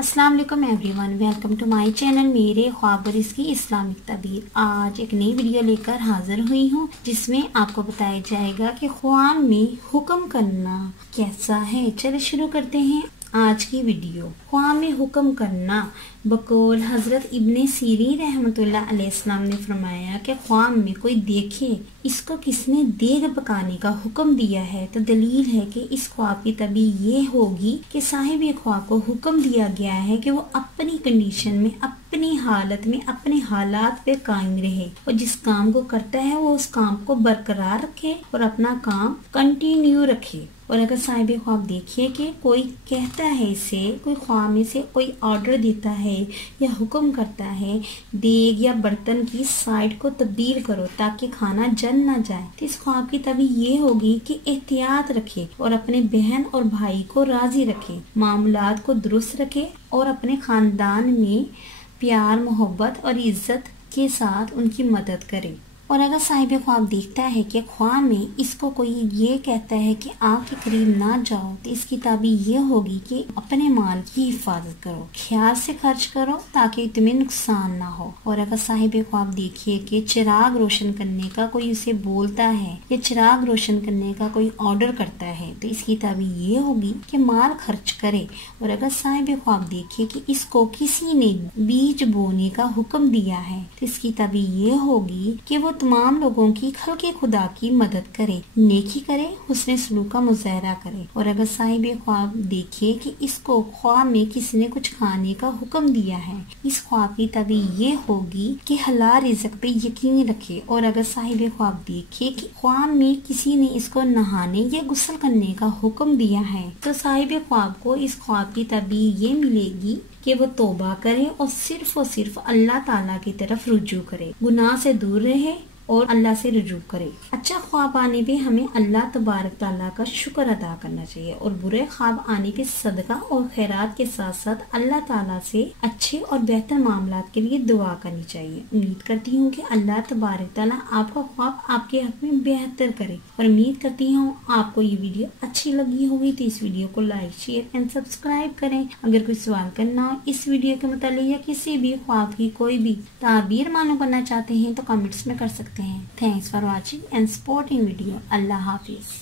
अस्सलाम वालेकुम everyone, welcome to my channel मेरे ख्वाब और इसकी इस्लामिक तबीर। आज एक नई वीडियो लेकर हाजिर हुई हूँ जिसमें आपको बताया जाएगा कि ख्वाब में हुक्म करना कैसा है। चलिए शुरू करते हैं आज की वीडियो। ख्वाब में हुक्म करना बकौल हजरत इब्ने सीरीन रहमतुल्लाह अलैहिस्सलाम ने फरमाया कि ख्वाब में कोई देखे इसको किसने देग पकाने का हुक्म दिया है तो दलील है कि इस ख्वाब की तबीर ये होगी कि साहिब ख्वाब को हुक्म दिया गया है कि वो अपनी कंडीशन में, अपनी हालत में, अपने हालात पे कायम रहे और जिस काम को करता है वो उस काम को बरकरार रखे और अपना काम कंटिन्यू रखे। और अगर साहिब ख्वाब देखिए कि कोई कहता है इसे, कोई ख्वाब में से कोई ऑर्डर देता है या हुक्म करता है देग या बर्तन की साइड को तब्दील करो ताकि खाना जल ना जाए, तो इस ख्वाब की तबीर ये होगी कि एहतियात रखे और अपने बहन और भाई को राजी रखे, मामलात को दुरुस्त रखे और अपने खानदान में प्यार, मोहब्बत और इज्जत के साथ उनकी मदद करे। और अगर साहिब ख्वाब देखता है कि ख्वाब में इसको कोई ये कहता है कि आग के करीब ना जाओ, तो इसकी ताबीर ये होगी कि अपने माल की हिफाजत करो, ख्याल से खर्च करो ताकि तुम्हें नुकसान ना हो। और अगर साहिब ख्वाब देखिए कि चिराग रोशन करने का कोई उसे बोलता है या चिराग रोशन करने का कोई ऑर्डर करता है, तो इसकी ताबीर ये होगी कि माल खर्च करे। और अगर साहिब ख्वाब देखिए कि इसको किसी ने बीज बोने का हुक्म दिया है, तो इसकी ताबीर ये होगी कि वो तमाम लोगों की खल्के खुदा की मदद करे, नेकी करे, हुस्न सलूक का मुजाहरा करे। और अगर साहिब ख्वाब देखे कि इसको ख्वाब में किसी ने कुछ खाने का हुक्म दिया है, इस ख्वाब की तबीर ये होगी कि हलाल रिज़्क पे यकीन रखे। और अगर साहिब ख्वाब देखे कि ख्वाब में किसी ने इसको नहाने या गुस्ल करने का हुक्म दिया है, तो साहिब ख्वाब को इस ख्वाब की तबीर ये मिलेगी कि वो तौबा करे और सिर्फ अल्लाह ताला की तरफ रुजू करे, गुनाह से दूर रहे और अल्लाह से रुजू करे। अच्छा ख्वाब आने पे हमें अल्लाह तबारक ताला का शुक्र अदा करना चाहिए और बुरे ख्वाब आने पे सदका और खैरात के साथ साथ अल्लाह ताला से अच्छे और बेहतर मामलात के लिए दुआ करनी चाहिए। उम्मीद करती हूँ कि अल्लाह तबारक ताला आपका ख्वाब आपके हक में बेहतर करे और उम्मीद करती हूँ आपको ये वीडियो अच्छी लगी होगी, तो इस वीडियो को लाइक, शेयर एंड सब्सक्राइब करें। अगर कोई सवाल करना हो इस वीडियो के मुतालिक या किसी भी ख्वाब की कोई भी ताबीर मालूम करना चाहते हैं तो कमेंट्स में कर सकते हैं। Thanks for watching and supporting video. Allah Hafiz.